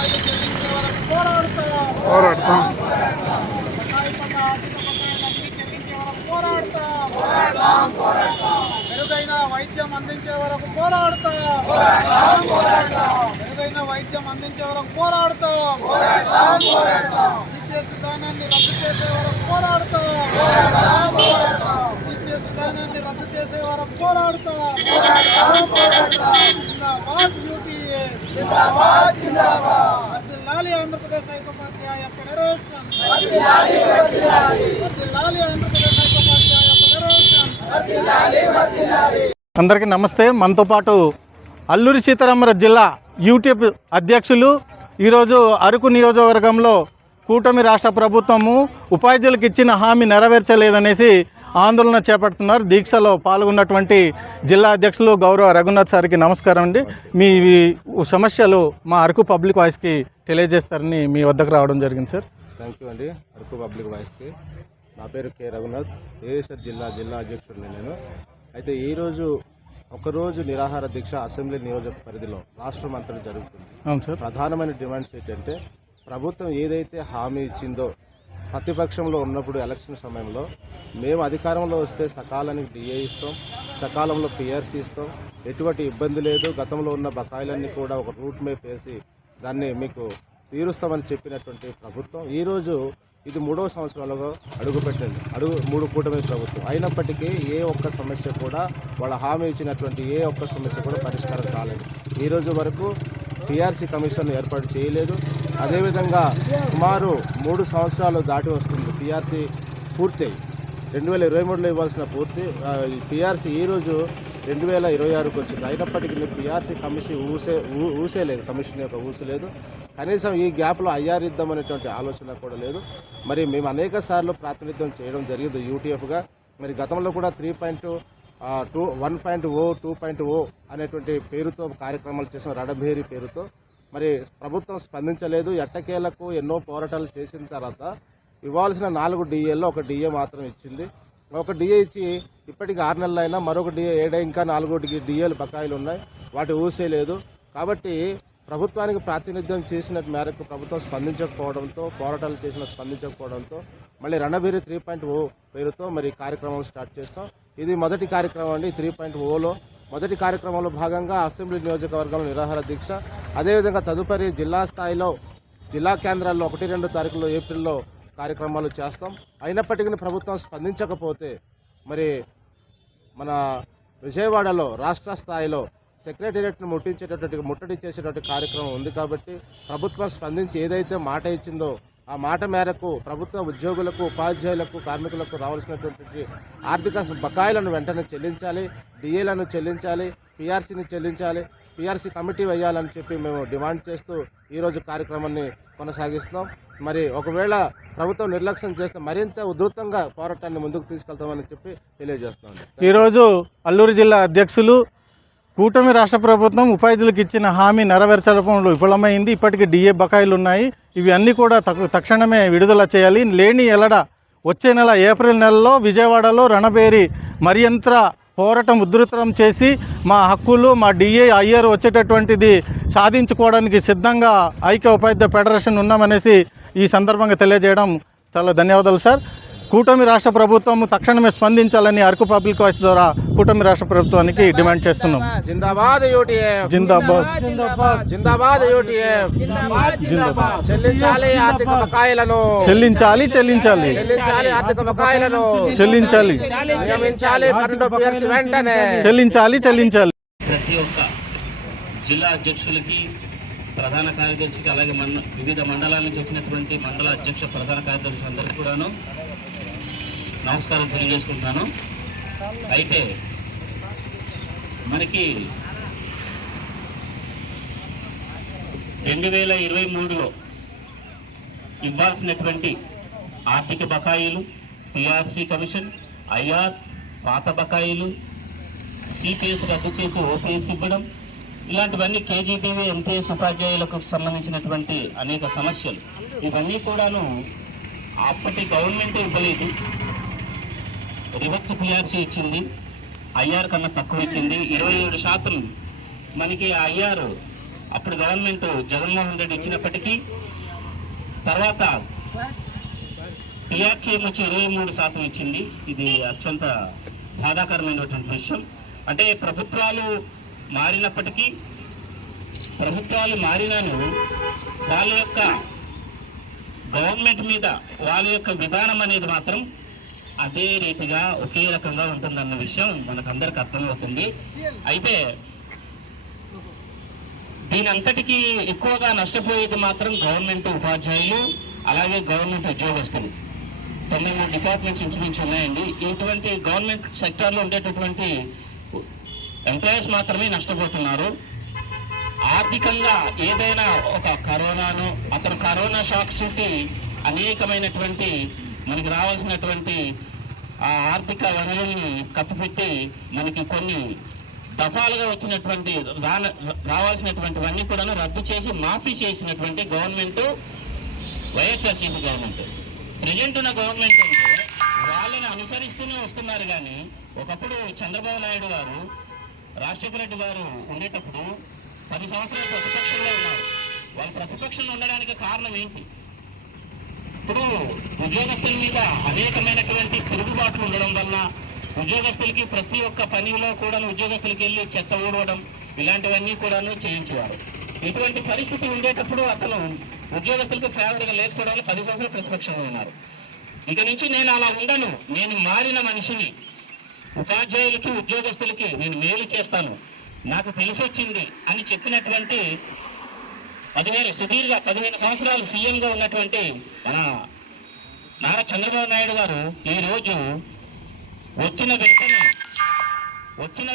బకాయిలు చెల్లించే వరకు పోరాడుతాం. బకాయి పడ్డ ఆర్థిక బకాయిలన్నీ చెల్లించే వరకు పోరాడుతాం. మెరుగైన వైద్యం అందించే వరకు పోరాడుతాం. మెరుగైన వైద్యం అందించే వరకు పోరాడుతాం. సిపిఎస్ విధానాన్ని రద్దు చేసే వరకు పోరాడుతాం. సిపిఎస్ విధానాన్ని రద్దు చేసే వరకు పోరాడుతాం. జిందాబాద్ యూటీఏ, వర్ధిల్లాలి ఆంధ్రప్రదేశ్ ఐక్యోపాధ్యాయ ఫెడరేషన్, వర్ధిల్లాలి ఆంధ్రప్రదేశ్ ఐక్యోపాధ్యాయ ఫెడరేషన్. అందరికీ నమస్తే. మనతో పాటు అల్లూరి సీతారామరాజు జిల్లా యూట్యూబ్ అధ్యక్షులు ఈరోజు అరకు నియోజకవర్గంలో కూటమి రాష్ట్ర ప్రభుత్వము ఉపాధ్యాయులకు ఇచ్చిన హామీ నెరవేర్చలేదనేసి ఆందోళన చేపడుతున్నారు. దీక్షలో పాల్గొన్నటువంటి జిల్లా అధ్యక్షులు గౌరవ రఘునాథ్ సార్కి నమస్కారం అండి. మీ సమస్యలు మా అరకు పబ్లిక్ వాయిస్కి తెలియజేస్తారని మీ వద్దకు రావడం జరిగింది సార్. థ్యాంక్ యూ అండి. అరకు పబ్లిక్ వాయిస్కి నా పేరు కె రఘునాథ్, ఏఎస్ఆర్ జిల్లా అధ్యక్షుడిని నేను. అయితే ఈరోజు ఒకరోజు నిరాహార దీక్ష అసెంబ్లీ నియోజక పరిధిలో రాష్ట్రం అంతటా జరుగుతుంది. అవును సార్. ప్రధానమైన డిమాండ్స్ ఏంటంటే ప్రభుత్వం ఏదైతే హామీ ఇచ్చిందో ప్రతిపక్షంలో ఉన్నప్పుడు ఎలక్షన్ సమయంలో మేము అధికారంలో వస్తే సకాలానికి డిఏ ఇస్తాం, సకాలంలో పిఆర్సీ ఇస్తాం, ఎటువంటి ఇబ్బంది లేదు, గతంలో ఉన్న బకాయిలన్నీ కూడా ఒక రూట్ మ్యాప్ వేసి దాన్ని మీకు తీరుస్తామని చెప్పినటువంటి ప్రభుత్వం ఈరోజు ఇది 3వ సంవత్సరాలుగా అడుగుపెట్టింది. మూడు కూటమి ప్రభుత్వం అయినప్పటికీ ఏ ఒక్క సమస్య కూడా వాళ్ళ హామీ ఇచ్చినటువంటి ఏ ఒక్క సమస్య కూడా పరిష్కారం కాలేదు. ఈరోజు వరకు పిఆర్సీ కమిషన్ ఏర్పాటు చేయలేదు. అదేవిధంగా సుమారు 3 సంవత్సరాలు దాటి వస్తుంది పిఆర్సీ పూర్తయి. 2023లో ఇవ్వాల్సిన పిఆర్సీ ఈరోజు 2026కు వచ్చింది. అయినప్పటికీ పిఆర్సీ కమిషన్ ఊసేలేదు, కమిషన్ యొక్క ఊసలేదు. కనీసం ఈ గ్యాప్లో ఐఆర్ ఇద్దాం అనేటువంటి ఆలోచన కూడా లేదు. మరి మేము అనేక సార్లు ప్రాతినిధ్యం చేయడం జరిగింది యూటీఎఫ్గా. మరి గతంలో కూడా 3.2, 1.0, 2.0 అనేటువంటి పేరుతో కార్యక్రమాలు చేసిన రణభేరి పేరుతో మరి ప్రభుత్వం స్పందించలేదు. ఎట్టకేలకు ఎన్నో పోరాటాలు చేసిన తర్వాత ఇవ్వాల్సిన 4 డిఏల్లో ఒక డిఏ మాత్రం ఇచ్చింది. ఒక డిఏ ఇచ్చి ఇప్పటికి 6 నెలలు అయినా మరొక డిఏ ఇంకా 4 డిఏలు బకాయిలు ఉన్నాయి, వాటి ఊసేలేదు. కాబట్టి ప్రభుత్వానికి ప్రాతినిధ్యం చేసిన మేరకు ప్రభుత్వం స్పందించకపోవడంతో, పోరాటాలు స్పందించకపోవడంతో మళ్ళీ రణభేరి 3.0 పేరుతో మరి కార్యక్రమం స్టార్ట్ చేస్తాం. ఇది మొదటి కార్యక్రమం అండి. 3.0లో మొదటి కార్యక్రమంలో భాగంగా అసెంబ్లీ నియోజకవర్గంలో నిరాహార దీక్ష, అదేవిధంగా తదుపరి జిల్లా స్థాయిలో జిల్లా కేంద్రాల్లో 1-2 తారీఖులో ఏప్రిల్లో కార్యక్రమాలు చేస్తాం. అయినప్పటికీ ప్రభుత్వం స్పందించకపోతే మరి మన విజయవాడలో రాష్ట్ర స్థాయిలో సెక్రటేరియట్ను ముట్టడి చేసేటువంటి కార్యక్రమం ఉంది. కాబట్టి ప్రభుత్వం స్పందించి ఏదైతే మాట ఇచ్చిందో ఆ మాట మేరకు ప్రభుత్వ ఉద్యోగులకు, ఉపాధ్యాయులకు, కార్మికులకు రావాల్సినటువంటి ఆర్థిక బకాయిలను వెంటనే చెల్లించాలి, డిఏలను చెల్లించాలి, పిఆర్సీని చెల్లించాలి, పిఆర్సీ కమిటీ వేయాలని చెప్పి మేము డిమాండ్ చేస్తూ ఈరోజు కార్యక్రమాన్ని కొనసాగిస్తున్నాం. మరి ఒకవేళ ప్రభుత్వం నిర్లక్ష్యం చేస్తే మరింత ఉధృతంగా పోరాటాన్ని ముందుకు తీసుకెళ్తామని చెప్పి తెలియజేస్తున్నాం. ఈరోజు అల్లూరు జిల్లా అధ్యక్షులు కూటమి రాష్ట్ర ప్రభుత్వం ఉపాధ్యాయులకు ఇచ్చిన హామీ నెరవేర్చడంలో విఫలమైంది. ఇప్పటికీ డిఏ బకాయిలు ఉన్నాయి. ఇవి అన్నీ కూడా తక్షణమే విడుదల చేయాలి. లేని ఎలడ వచ్చే నెల ఏప్రిల్ నెలలో విజయవాడలో రణబేరి మరింత పోరాటం ఉధృతం చేసి మా హక్కులు, మా డిఏ, ఐఆర్ వచ్చేటటువంటిది సాధించుకోవడానికి సిద్ధంగా ఐక్య ఉపాధ్యాయ ఫెడరేషన్ ఉన్నామనేసి ఈ సందర్భంగా తెలియజేయడం చాలా ధన్యవాదాలు సార్. కూటమి రాష్ట్ర ప్రభుత్వం తక్షణమే స్పందించాలని అరకు పబ్లిక్ వాయిస్ ద్వారా కూటమి రాష్ట్ర ప్రభుత్వానికి డిమాండ్ చేస్తున్నాం. జిందాబాద్ యూటీఎఫ్, జిందాబాద్, జిందాబాద్ యూటీఎఫ్. చెల్లించాలి ఆర్థిక బకాయిలను, చెల్లించాలి, ఆర్థిక బకాయిలను చెల్లించాలి, నియమించాలి, పిఆర్సీ వెంటనే చెల్లించాలి. ప్రతి ఒక్క జిల్లా అధ్యక్షులకి, ప్రధాన కార్యదర్శికి, అలాగే వివిధ మండలాల నుంచి వచ్చినటువంటి మండల అధ్యక్ష, ప్రధాన కార్యదర్శి అందరికీ కూడాను నమస్కారం తెలియజేసుకుంటున్నాను. అయితే మనకి 2023లో ఇవ్వాల్సినటువంటి ఆర్థిక బకాయిలు, పిఆర్సీ కమిషన్, ఐఆర్, పాత బకాయిలు, సిపిఎస్ రద్దు చేసి ఓపీఎస్ ఇవ్వడం, ఇలాంటివన్నీ కేజీబీవీ, ఎంపీఎస్ ఉపాధ్యాయులకు సంబంధించినటువంటి అనేక సమస్యలు, ఇవన్నీ కూడాను అప్పటి గవర్నమెంట్ ఇవ్వలేదు. రివర్స్ పిఆర్సీ ఇచ్చింది, ఐఆర్ కన్నా తక్కువ ఇచ్చింది. 27% మనకి ఐఆర్ అప్పుడు గవర్నమెంట్ జగన్మోహన్ రెడ్డి ఇచ్చినప్పటికీ తర్వాత పిఆర్సీ వచ్చి 23% ఇచ్చింది. ఇది అత్యంత బాధాకరమైనటువంటి విషయం. అంటే ప్రభుత్వాలు మారినప్పటికీ ప్రభుత్వాలు మారినాను వాళ్ళ యొక్క గవర్నమెంట్ మీద వాళ్ళ యొక్క విధానం అనేది మాత్రం అదే రీతిగా ఒకే రకంగా ఉంటుందన్న విషయం మనకందరికి అర్థమవుతుంది. అయితే దీని అంతటికీ ఎక్కువగా నష్టపోయేది మాత్రం గవర్నమెంట్ ఉపాధ్యాయులు, అలాగే గవర్నమెంట్ ఉద్యోగస్తులు. 9 డిపార్ట్మెంట్స్ ఇంచుమించు ఉన్నాయండి. ఇటువంటి గవర్నమెంట్ సెక్టార్లో ఉండేటటువంటి ఎంప్లాయీస్ మాత్రమే నష్టపోతున్నారు. ఆర్థికంగా ఏదైనా ఒక కరోనాను అతను కరోనా షాక్ చుట్టి అనేకమైనటువంటి మనకి రావాల్సినటువంటి ఆ ఆర్థిక వనరుల్ని కప్పిపెట్టి మనకి కొన్ని దఫాలుగా వచ్చినటువంటి రావాల్సినటువంటివన్నీ కూడా రద్దు చేసి మాఫీ చేసినటువంటి గవర్నమెంట్ వైఎస్ఆర్సీపీ గవర్నమెంట్. ప్రజెంట్ ఉన్న గవర్నమెంట్ అంటే వాళ్ళని అనుసరిస్తూనే వస్తున్నారు. కానీ ఒకప్పుడు చంద్రబాబు నాయుడు గారు, రాజశేఖర రెడ్డి గారు ఉండేటప్పుడు 10 సంవత్సరాలు ప్రతిపక్షంలో ఉన్నారు. వాళ్ళు ప్రతిపక్షంలో ఉండడానికి కారణం ఏంటి? ఇప్పుడు ఉద్యోగస్తుల మీద అనేకమైనటువంటి తిరుగుబాట్లు ఉండడం వల్ల ఉద్యోగస్తులకి ప్రతి ఒక్క పనిలో కూడా ఉద్యోగస్తులకి వెళ్ళి చెత్త ఊడవడం ఇలాంటివన్నీ కూడాను చేయించేవారు. ఇటువంటి పరిస్థితి ఉండేటప్పుడు అతను ఉద్యోగస్తులకు ఫేవర్గా లేకపోవడం వల్ల 10 సంవత్సరాలు ప్రతిపక్షంలో ఉన్నారు. ఇక నుంచి నేను అలా ఉండను, నేను మారిన మనిషిని, ఉపాధ్యాయులకి ఉద్యోగస్తులకి నేను మేలు చేస్తాను, నాకు తెలిసొచ్చింది అని చెప్పినటువంటి సుదీర్ఘ 15 సంవత్సరాలు సీఎంగా ఉన్నటువంటి మన నారా చంద్రబాబు నాయుడు గారు ఈరోజు వచ్చిన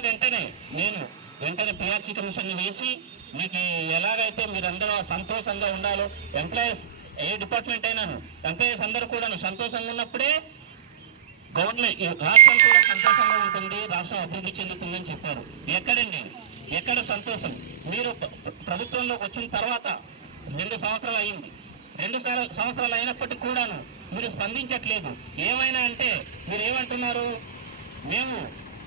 వెంటనే నేను పిఆర్సీ కమిషన్ని వేసి మీకు ఎలాగైతే మీరందరూ సంతోషంగా ఉండాలో, ఎంప్లాయీస్ ఏ డిపార్ట్మెంట్ అయినాను ఎంప్లాయీస్ అందరూ కూడా సంతోషంగా ఉన్నప్పుడే గవర్నమెంట్ రాష్ట్రం కూడా సంతోషంగా ఉంటుంది, రాష్ట్రం అభివృద్ధి చెందుతుందని చెప్పారు. ఎక్కడండి, ఎక్కడ సంతోషం? మీరు ప్రభుత్వంలోకి వచ్చిన తర్వాత 2 సంవత్సరాలు అయింది. 2 సంవత్సరాలు అయినప్పటికీ కూడాను మీరు స్పందించట్లేదు. ఏమైనా అంటే మీరు ఏమంటున్నారు, మేము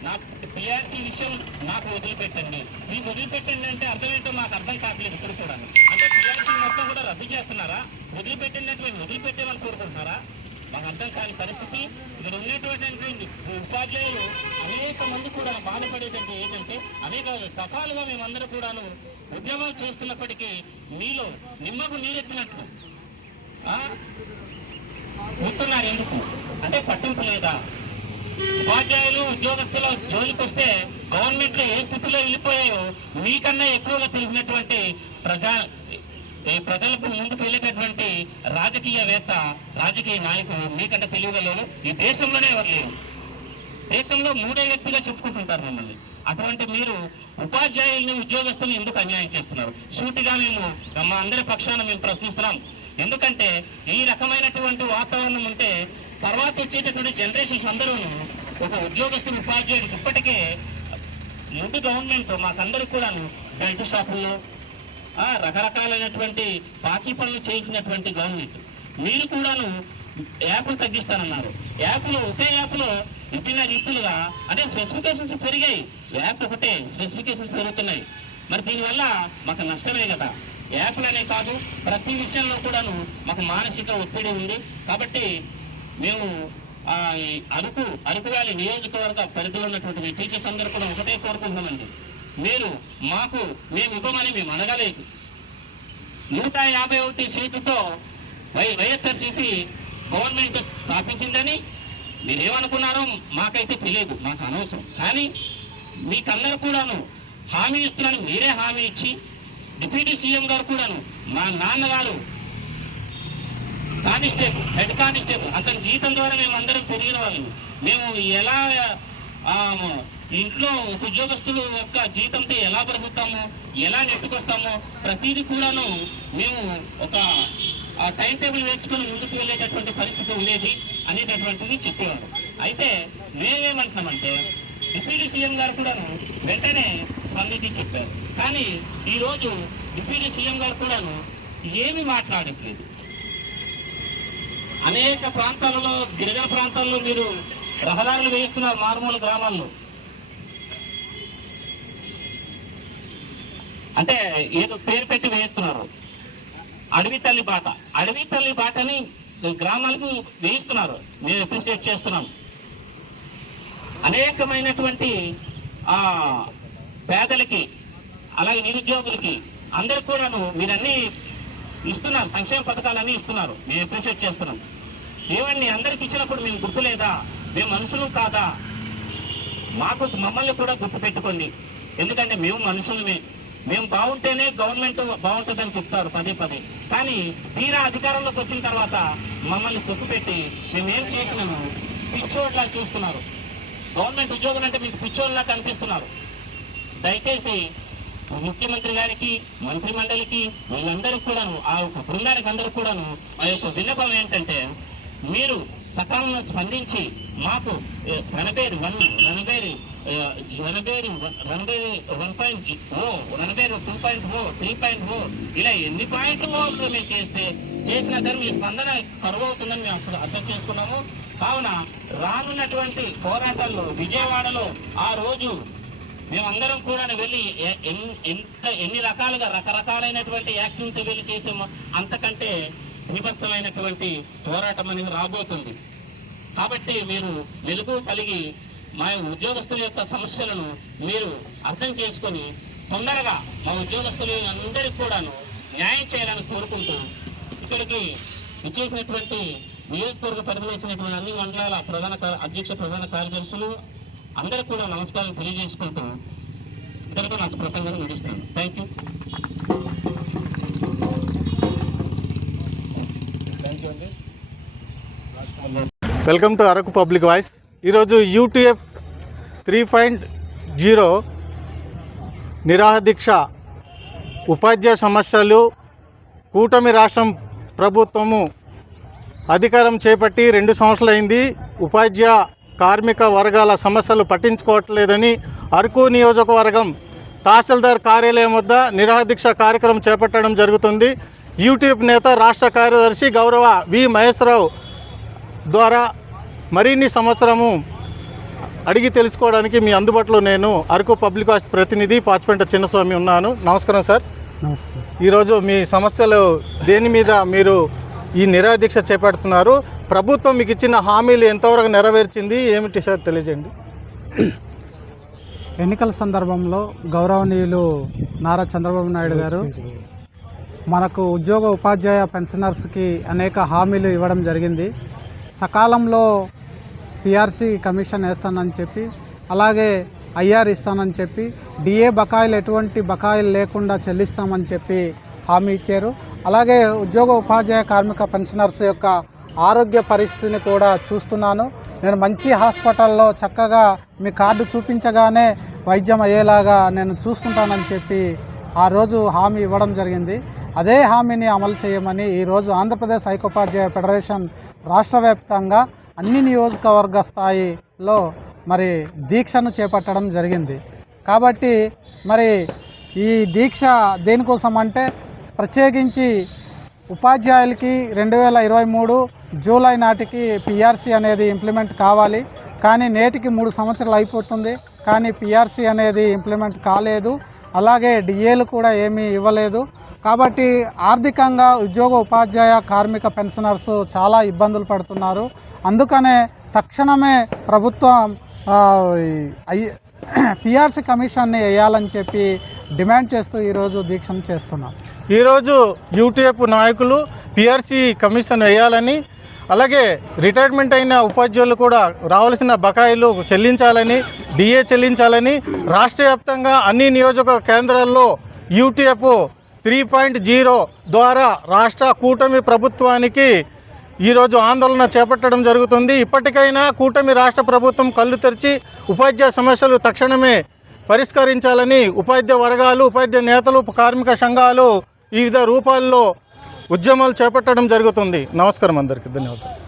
నాకు పిఆర్సీ విషయం నాకు వదిలిపెట్టండి, మీకు వదిలిపెట్టండి అంటే అర్థం ఏంటో మాకు అర్థం కావట్లేదు. ఇప్పుడు కూడా అంటే పిఆర్సీ మొత్తం కూడా రద్దు చేస్తున్నారా? వదిలిపెట్టండి అంటే మేము వదిలిపెట్టేమని కోరుకుంటున్నారా? మాకు అర్థం కాని పరిస్థితి. ఇక్కడ ఉన్నటువంటి ఉపాధ్యాయులు అనేక మంది కూడా బాధపడేదంటే ఏంటంటే అనేక రకాలుగా మేమందరూ కూడాను ఉద్యమాలు చేస్తున్నప్పటికీ మీలో నిమ్మకు నీరెత్తినట్లు కూర్చున్నారు. ఎందుకు అంటే పట్టింపు లేదా? ఉపాధ్యాయులు ఉద్యోగస్తుల జోలికి వస్తే గవర్నమెంట్లో ఏ స్థితిలో వెళ్ళిపోయాయో మీకన్నా ఎక్కువగా తెలిసినటువంటి ప్రజలకు ముందుకు వెళ్ళేటటువంటి రాజకీయవేత్త, రాజకీయ నాయకులు మీకంటే తెలియగలరు ఈ దేశంలోనే ఎవరు లేరు. దేశంలో 3వ వ్యక్తిగా చెప్పుకుంటుంటారు మిమ్మల్ని. అటువంటి మీరు ఉపాధ్యాయుల్ని ఉద్యోగస్తులను ఎందుకు అన్యాయం చేస్తున్నారు? సూటిగా మేము మా అందరి పక్షాన మేము ప్రశ్నిస్తున్నాం. ఎందుకంటే ఈ రకమైనటువంటి వాతావరణం ఉంటే తర్వాత వచ్చేటటువంటి జనరేషన్స్ అందరూ ఒక ఉద్యోగస్తులు ఉపాధ్యాయులకు ఇప్పటికే ముందు గవర్నమెంట్ మాకందరికి కూడాను బెల్ట్ షాపుల్లో రకరకాలైనటువంటి పాకీ పనులు చేయించినటువంటి గవర్నమెంట్. మీరు కూడాను యాప్లు తగ్గిస్తానన్నారు. యాప్లు ఒకే యాప్లో ఇప్పులుగా అంటే స్పెసిఫికేషన్స్ పెరిగాయి. యాప్ ఒకటే స్పెసిఫికేషన్స్ పెరుగుతున్నాయి. మరి దీనివల్ల మాకు నష్టమే కదా. యాప్లనే కాదు ప్రతి విషయంలో కూడాను మాకు మానసిక ఒత్తిడి ఉంది. కాబట్టి మేము అరకు వ్యాలీ నియోజకవర్గ పరిధిలో ఉన్నటువంటి టీచర్స్ అందరూ కూడా ఒకటే కోరుకుంటున్నామండి, మీరు మేము ఇవ్వమని మేము అడగలేదు. 151 సీట్లతో వైఎస్ఆర్సీపీ గవర్నమెంట్ స్థాపించిందని మీరేమనుకున్నారో మాకైతే తెలియదు, మాకు అనవసరం. కానీ మీకందరూ కూడాను హామీ ఇస్తున్నాను, మీరే హామీ ఇచ్చి డిప్యూటీ సీఎం గారు కూడాను మా నాన్నగారు హెడ్ కానిస్టేబుల్ అతని జీతం ద్వారా మేము అందరం పెరిగిన వాళ్ళు. మేము ఎలా ఇంట్లో ఉద్యోగస్తులు యొక్క జీతంతో ఎలా బ్రతుకుతామో, ఎలా నెట్టుకొస్తామో ప్రతిదీ కూడాను మేము ఒక టైం టేబుల్ వేసుకొని ముందుకు వెళ్ళేటటువంటి పరిస్థితి ఉండేది అనేటటువంటిది చెప్పేవారు. అయితే మేమేమంటున్నామంటే డిప్యూటీ సీఎం గారు కూడాను వెంటనే స్పందించి చెప్పారు. కానీ ఈరోజు డిప్యూటీ సీఎం గారు కూడాను ఏమీ మాట్లాడట్లేదు. అనేక ప్రాంతాలలో, గిరిజన ప్రాంతాల్లో మీరు రహదారులు వేస్తున్నారు, మారుమూల గ్రామాల్లో. అంటే ఏదో పేరు పెట్టి వేయిస్తున్నారు. అడవి తల్లి బాట, అడవి తల్లి బాటని గ్రామాలకు వేయిస్తున్నారు. నేను అప్రిషియేట్ చేస్తున్నాను. అనేకమైనటువంటి పేదలకి అలాగే నిరుద్యోగులకి అందరికి కూడాను మీరన్నీ ఇస్తున్నారు, సంక్షేమ పథకాలన్నీ ఇస్తున్నారు. మేము అప్రిషియేట్ చేస్తున్నాం. ఏమండి అందరికి ఇచ్చినప్పుడు మేము గుర్తులేదా? మేము మనుషులు కాదా? మమ్మల్ని కూడా గుర్తు పెట్టుకోండి. ఎందుకంటే మేము మనుషులమే. మేము బాగుంటేనే గవర్నమెంట్ బాగుంటుందని చెప్తారు పదే పదే. కానీ తీరా అధికారంలోకి వచ్చిన తర్వాత మమ్మల్ని తొక్కుపెట్టి మేమేం చేసినాము పిచ్చోడ్లా చూస్తున్నారు. గవర్నమెంట్ ఉద్యోగులు అంటే మీకు పిచ్చోళ్ళలా కనిపిస్తున్నారు. దయచేసి ముఖ్యమంత్రి గారికి, మంత్రి మండలికి, వీళ్ళందరికీ కూడాను, ఆ యొక్క బృందానికి అందరికీ కూడాను మా యొక్క విన్నపం ఏంటంటే మీరు సకాలంలో స్పందించి మాకు రణబేరి 1, రణబేరి 1.0, రణబేరి 2.0, 3.0 ఇలా ఎన్ని పాయింట్లు మేము చేసినా సరే మీ స్పందన కరువు అవుతుందని మేము అప్పుడు అర్థం చేసుకున్నాము. కావున రానున్నటువంటి పోరాటాల్లో విజయవాడలో ఆ రోజు మేమందరం కూడా వెళ్ళి ఎన్ని రకరకాలైనటువంటి యాక్టివిటీ వెళ్ళి చేసామో అంతకంటే విభత్సమైనటువంటి పోరాటం అనేది రాబోతుంది. కాబట్టి మీరు వెలుగు కలిగి మా ఉద్యోగస్తుల యొక్క సమస్యలను మీరు అర్థం చేసుకొని తొందరగా మా ఉద్యోగస్తులందరికీ కూడాను న్యాయం చేయాలని కోరుకుంటూ ఇక్కడికి ఇచ్చేసినటువంటి నియోజకవర్గ పరిధిలో వచ్చినటువంటి అన్ని మండలాల ప్రధాన కార్యదర్శులు అందరికీ కూడా నమస్కారం తెలియజేసుకుంటూ ఇక్కడితో నా ప్రసంగాన్ని ముగిస్తున్నాను. Thank you. Welcome to Araku public voice. ఈరోజు యూటీఎఫ్ 3.0 నిరాహార ఉపాధ్యాయ సమస్యలు కూటమి రాష్ట్రం ప్రభుత్వము అధికారం చేపట్టి 2 సంవత్సరాలైంది. ఉపాధ్యాయ కార్మిక వర్గాల సమస్యలు పట్టించుకోవట్లేదని అరకు నియోజకవర్గం తహసీల్దార్ కార్యాలయం వద్ద నిరాహార కార్యక్రమం చేపట్టడం జరుగుతుంది. యూటీఎఫ్ నేత రాష్ట్ర కార్యదర్శి గౌరవ వి మహేశ్వరరావు ద్వారా మరిన్ని సంవత్సరము అడిగి తెలుసుకోవడానికి మీ అందుబాటులో నేను అరకు పబ్లిక్ వాయిస్ ప్రతినిధి పాచిపెంట చిన్నస్వామి ఉన్నాను. నమస్కారం సార్. నమస్తే. ఈరోజు మీ సమస్యలు దేని మీద మీరు ఈ నిరాదీక్ష చేపడుతున్నారు? ప్రభుత్వం మీకు ఇచ్చిన హామీలు ఎంతవరకు నెరవేర్చింది, ఏమిటి సార్ తెలియజేయండి. ఎన్నికల సందర్భంలో గౌరవనీయులు నారా చంద్రబాబు నాయుడు గారు మనకు ఉద్యోగ ఉపాధ్యాయ పెన్షనర్స్కి అనేక హామీలు ఇవ్వడం జరిగింది. సకాలంలో పిఆర్సీ కమిషన్ వేస్తానని చెప్పి, అలాగే ఐఆర్ ఇస్తానని చెప్పి, డిఏ బకాయిలు ఎటువంటి బకాయిలు లేకుండా చెల్లిస్తామని చెప్పి హామీ ఇచ్చారు. అలాగే ఉద్యోగ ఉపాధ్యాయ కార్మిక పెన్షనర్స్ యొక్క ఆరోగ్య పరిస్థితిని కూడా చూస్తున్నాను. నేను మంచి హాస్పిటల్లో చక్కగా మీ కార్డు చూపించగానే వైద్యం అయ్యేలాగా నేను చూసుకుంటానని చెప్పి ఆ రోజు హామీ ఇవ్వడం జరిగింది. అదే హామీని అమలు చేయమని ఈరోజు ఆంధ్రప్రదేశ్ ఐకోపాధ్యాయ ఫెడరేషన్ రాష్ట్ర వ్యాప్తంగా అన్ని నియోజకవర్గ స్థాయిలో మరి దీక్షను చేపట్టడం జరిగింది. కాబట్టి మరి ఈ దీక్ష దేనికోసం అంటే ప్రత్యేకించి ఉపాధ్యాయులకి 2023 జూలై నాటికి పిఆర్సీ అనేది ఇంప్లిమెంట్ కావాలి. కానీ నేటికి 3 సంవత్సరాలు అయిపోతుంది, కానీ పిఆర్సీ అనేది ఇంప్లిమెంట్ కాలేదు. అలాగే డిఏలు కూడా ఏమీ ఇవ్వలేదు. కాబట్టి ఆర్థికంగా ఉద్యోగ ఉపాధ్యాయ కార్మిక పెన్షనర్స్ చాలా ఇబ్బందులు పడుతున్నారు. అందుకనే తక్షణమే ప్రభుత్వం పిఆర్సీ కమిషన్ని వేయాలని చెప్పి డిమాండ్ చేస్తూ ఈరోజు దీక్షను చేస్తున్నాం. ఈరోజు యూటీఎఫ్ నాయకులు పిఆర్సీ కమిషన్ వేయాలని, అలాగే రిటైర్మెంట్ అయిన ఉపాధ్యాయులు కూడా రావాల్సిన బకాయిలు చెల్లించాలని, డిఏ చెల్లించాలని రాష్ట్ర వ్యాప్తంగా అన్ని నియోజక కేంద్రాల్లో యూటీఎఫ్ 3.0 ద్వారా రాష్ట్ర కూటమి ప్రభుత్వానికి ఈరోజు ఆందోళన చేపట్టడం జరుగుతుంది. ఇప్పటికైనా కూటమి రాష్ట్ర ప్రభుత్వం కళ్ళు తెరిచి ఉపాధ్యాయ సమస్యలు తక్షణమే పరిష్కరించాలని ఉపాధ్యాయ వర్గాలు, ఉపాధ్యాయ నేతలు, కార్మిక సంఘాలు వివిధ రూపాల్లో ఉద్యమాలు చేపట్టడం జరుగుతుంది. నమస్కారం అందరికీ, ధన్యవాదాలు.